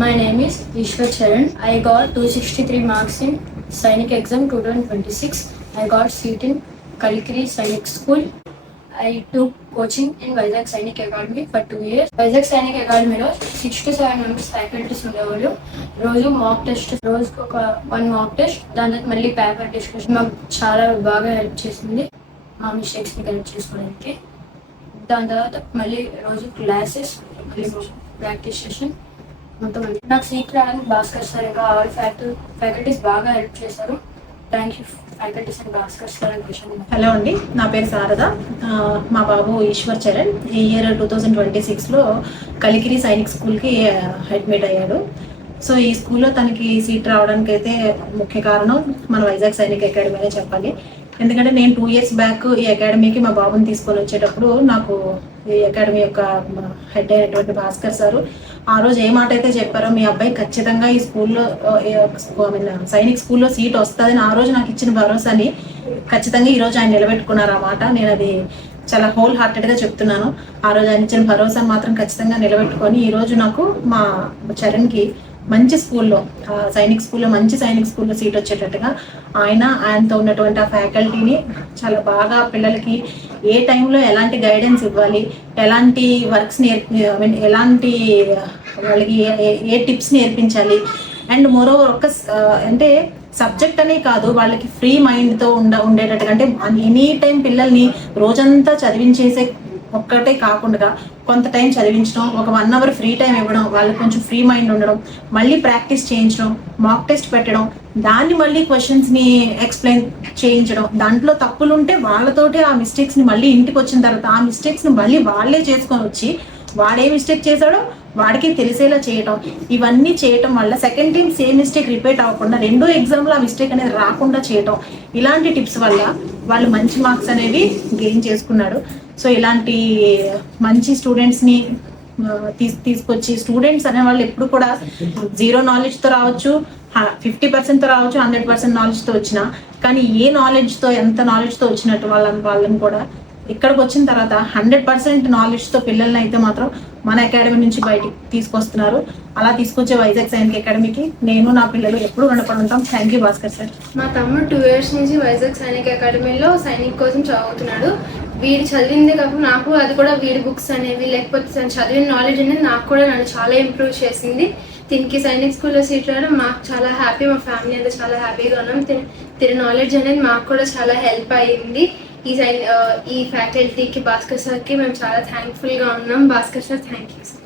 My name is Ishwar Charan. I got 263 marks in Sainik exam 2026. I got seat in Kalikiri Sainik School. I took coaching in Vizag Sainik Academy for 2 years. Vizag Sainik Academy లో 6 to 7 members faculties ఉండేవాళ్ళు. రోజు mock test, రోజుకు ఒక 1 mock test, దాని తర్వాత మళ్ళీ paper discussion మాకు చాలా బాగా హెల్ప్ చేసింది మా మిస్టేక్స్ని కరెక్ట్ చేసుకోవడానికి. దాని తర్వాత మళ్ళీ రోజు క్లాసెస్, మళ్ళీ ప్రాక్టీస్ సెషన్ మొత్తం. నాకు సీట్ రావడానికి భాస్కర్ సార్ ఇంకా ఆల్ ఫ్యాకల్టీస్ బాగా హెల్ప్ చేశారు. Thank you faculties and Bhaskar sir and విషయం. హలో అండి, నా పేరు శారద. మా బాబు ఈశ్వర్ చరణ్ ఈ ఇయర్ 2026లో కలికిరి సైనిక్ స్కూల్కి అడ్మిట్ అయ్యాడు. సో ఈ స్కూల్లో తనకి సీట్ రావడానికి అయితే ముఖ్య కారణం మన వైజాగ్ సైనిక్ అకాడమీ అనే చెప్పాలి. ఎందుకంటే నేను 2 years బ్యాక్ ఈ అకాడమీకి మా బాబుని తీసుకొని వచ్చేటప్పుడు నాకు ఈ అకాడమీ యొక్క హెడ్ అయినటువంటి భాస్కర్ సారు ఆ రోజు ఏ మాట అయితే చెప్పారో, మీ అబ్బాయి ఖచ్చితంగా ఈ స్కూల్లో సైనిక్ స్కూల్లో సీట్ వస్తుందని ఆ రోజు నాకు ఇచ్చిన భరోసాని ఖచ్చితంగా ఈ రోజు ఆయన నిలబెట్టుకున్నారు. ఆ మాట నేను అది చాలా హోల్ హార్టెడ్గా చెప్తున్నాను. ఆ రోజు ఆయన ఇచ్చిన భరోసాను మాత్రం ఖచ్చితంగా నిలబెట్టుకొని ఈ రోజు నాకు మా చరణ్కి మంచి స్కూల్లో, సైనిక్ స్కూల్లో, మంచి సైనిక్ స్కూల్లో సీట్ వచ్చేటట్టుగా ఆయనతో ఉన్నటువంటి ఆ ఫ్యాకల్టీని చాలా బాగా పిల్లలకి ఏ టైంలో ఎలాంటి గైడెన్స్ ఇవ్వాలి, ఎలాంటి వర్క్స్ ఎలాంటి వాళ్ళకి ఏ టిప్స్ నేర్పించాలి, అండ్ మోరోవర్ అంటే సబ్జెక్ట్ అనే కాదు, వాళ్ళకి ఫ్రీ మైండ్తో ఉండేటట్టుగా, అంటే ఎనీ టైం పిల్లల్ని రోజంతా చదివించేసే ఒక్కటే కాకుండా కొంత టైం చదివించడం, ఒక 1 hour ఫ్రీ టైం ఇవ్వడం, వాళ్ళకి కొంచెం ఫ్రీ మైండ్ ఉండడం, మళ్ళీ ప్రాక్టీస్ చేయించడం, మాక్ టెస్ట్ పెట్టడం, దాన్ని మళ్ళీ క్వశ్చన్స్ని ఎక్స్ప్లెయిన్ చేయించడం, దాంట్లో తప్పులుంటే వాళ్ళతోటే ఆ మిస్టేక్స్ని మళ్ళీ ఇంటికి వచ్చిన తర్వాత ఆ మిస్టేక్స్ని మళ్ళీ వాళ్ళే చేసుకొని వచ్చి వాడే మిస్టేక్ చేశాడో వాడికి తెలిసేలా చేయటం, ఇవన్నీ చేయటం వల్ల second time same mistake repeat అవ్వకుండా 2వ ఎగ్జామ్లో ఆ మిస్టేక్ అనేది రాకుండా చేయటం, ఇలాంటి టిప్స్ వల్ల వాళ్ళు మంచి మార్క్స్ అనేవి గెయిన్ చేసుకున్నాడు. సో ఇలాంటి మంచి స్టూడెంట్స్ని తీసుకొచ్చి, స్టూడెంట్స్ అనే వాళ్ళు ఎప్పుడు కూడా 0 knowledgeతో రావచ్చు, 50%తో రావచ్చు, 100% knowledgeతో వచ్చినా, కానీ ఏ నాలెడ్జ్తో, ఎంత నాలెడ్జ్తో వచ్చినట్టు వాళ్ళని కూడా ఇక్కడికి వచ్చిన తర్వాత 100% నాలెడ్జ్తో పిల్లల్ని అయితే మాత్రం మన అకాడమీ నుంచి బయటికి తీసుకొస్తున్నారు. అలా తీసుకొచ్చే వైజాగ్ సైనిక్ అకాడమీకి నేను, నా పిల్లలు ఎప్పుడు రుణపడి ఉంటాం. Thank you Bhaskar sir. మా తమ్ముడు 2 years నుంచి వైజాగ్ సైనిక్ అకాడమీలో సైనిక్ కోసం చదువుతున్నాడు. వీడు చదివిందే కాకుండా నాకు అది కూడా వీడి బుక్స్ అనేవి, లేకపోతే చదివిన నాలెడ్జ్ అనేది నాకు కూడా నన్ను చాలా ఇంప్రూవ్ చేసింది. దీనికి సైనిక్ స్కూల్లో సీట్ రావడం మాకు చాలా హ్యాపీ, మా ఫ్యామిలీ అంతా చాలా హ్యాపీగా ఉన్నాం. తిన నాలెడ్జ్ అనేది మాకు కూడా చాలా హెల్ప్ అయ్యింది. ఈ ఫ్యాకల్టీకి, భాస్కర్ సార్కి మేము చాలా థ్యాంక్ఫుల్గా ఉన్నాం. Bhaskar sir, thank you sir.